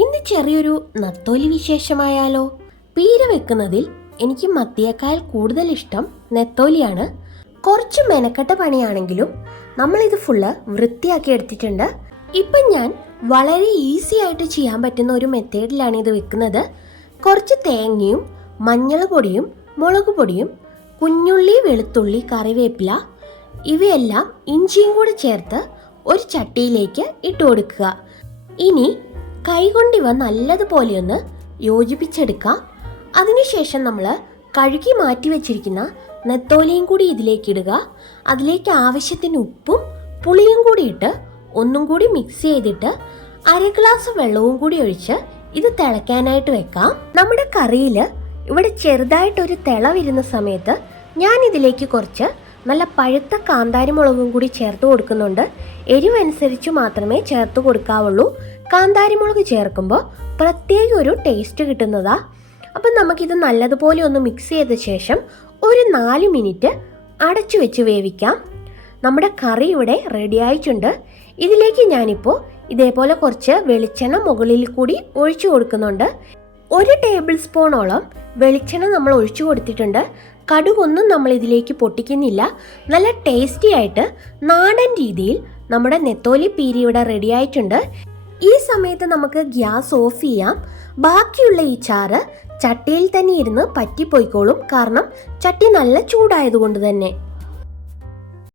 ഇന്ന് ചെറിയൊരു നത്തോലി വിശേഷമായാലോ? പീര വെക്കുന്നതിൽ എനിക്ക് മത്തിയേക്കാൾ കൂടുതൽ ഇഷ്ടം നെത്തോലിയാണ്. കുറച്ച് മെനക്കെട്ട പണിയാണെങ്കിലും നമ്മളിത് ഫുള്ള് വൃത്തിയാക്കി എടുത്തിട്ടുണ്ട്. ഇപ്പം ഞാൻ വളരെ ഈസി ആയിട്ട് ചെയ്യാൻ പറ്റുന്ന ഒരു മെത്തേഡിലാണ് ഇത് വെക്കുന്നത്. കുറച്ച് തേങ്ങയും മഞ്ഞൾ പൊടിയും മുളക് പൊടിയും കുഞ്ഞുള്ളി, വെളുത്തുള്ളി, കറിവേപ്പില ഇവയെല്ലാം ഇഞ്ചിയും കൂടി ചേർത്ത് ഒരു ചട്ടിയിലേക്ക് ഇട്ട് കൊടുക്കുക. ഇനി കൈകൊണ്ട് ഇവ നല്ലതുപോലെ ഒന്ന് യോജിപ്പിച്ചെടുക്കാം. അതിനുശേഷം നമ്മൾ കഴുകി മാറ്റി വെച്ചിരിക്കുന്ന നെത്തോലിയും കൂടി ഇതിലേക്ക് ഇടുക. അതിലേക്ക് ആവശ്യത്തിന് ഉപ്പും പുളിയും കൂടി ഇട്ട് ഒന്നും കൂടി മിക്സ് ചെയ്തിട്ട് 1/2 ഗ്ലാസ് വെള്ളവും കൂടി ഒഴിച്ച് ഇത് തിളയ്ക്കാനായിട്ട് വെക്കാം. നമ്മുടെ കറിയിൽ ഇവിടെ ചെറുതായിട്ടൊരു തിള വരുന്ന സമയത്ത് ഞാൻ ഇതിലേക്ക് കുറച്ച് നല്ല പഴുത്ത കാന്താരി മുളകും കൂടി ചേർത്ത് കൊടുക്കുന്നുണ്ട്. എരിവനുസരിച്ച് മാത്രമേ ചേർത്ത് കൊടുക്കാവുള്ളൂ. കാന്താരി മുളക് ചേർക്കുമ്പോൾ പ്രത്യേക ഒരു ടേസ്റ്റ് കിട്ടുന്നതാ. അപ്പം നമുക്കിത് നല്ലതുപോലെ ഒന്ന് മിക്സ് ചെയ്ത ശേഷം ഒരു 4 മിനിറ്റ് അടച്ചു വെച്ച് വേവിക്കാം. നമ്മുടെ കറി ഇവിടെ റെഡി ആയിട്ടുണ്ട്. ഇതിലേക്ക് ഞാനിപ്പോൾ ഇതേപോലെ കുറച്ച് വെളിച്ചെണ്ണ മുകളിൽ കൂടി ഒഴിച്ചു കൊടുക്കുന്നുണ്ട്. 1 ടേബിൾ സ്പൂണോളം വെളിച്ചെണ്ണ നമ്മൾ ഒഴിച്ചു കൊടുത്തിട്ടുണ്ട്. കടുകൊന്നും നമ്മൾ ഇതിലേക്ക് പൊട്ടിക്കുന്നില്ല. നല്ല ടേസ്റ്റി ആയിട്ട് നാടൻ രീതിയിൽ നമ്മുടെ നെത്തോലി പീരി ഇവിടെ റെഡി ആയിട്ടുണ്ട്. ഈ സമയത്ത് നമുക്ക് ഗ്യാസ് ഓഫ് ചെയ്യാം. ബാക്കിയുള്ള ഈ ചാറ് ചട്ടിയിൽ തന്നെ ഇരുന്ന് പറ്റിപ്പോയിക്കോളും. കാരണം ചട്ടി നല്ല ചൂടായതുകൊണ്ട് തന്നെ.